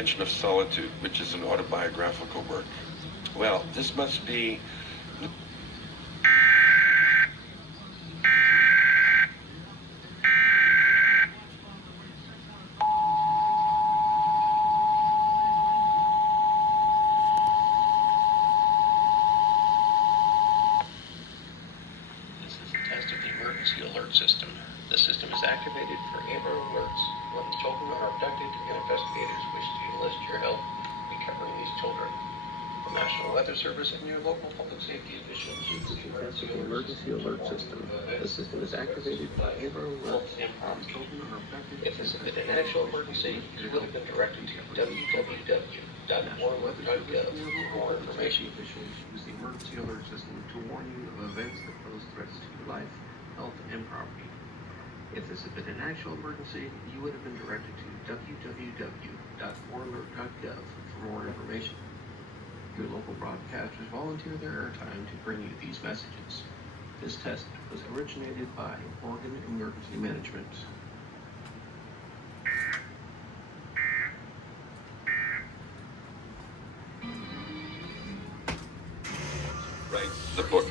Of Solitude, which is an autobiographical work. Well, this must be This is a test of the emergency alert system. The system is activated for Amber Alerts when children are abducted and investigators wish to enlist your help recovering these children. The National Weather Service and your local public safety officials use the emergency alert system. The system is activated by Amber Alerts when children are abducted. If this had been a national emergency, you would have been directed to www.warlook.gov for more information. Officials use the emergency alert system to warn you of events that pose threats to your life, health, and property. If this had been an actual emergency, you would have been directed to www.waralert.gov for more information. Your local broadcasters volunteer their airtime to bring you these messages. This test was originated by Oregon Emergency Management. right. The book.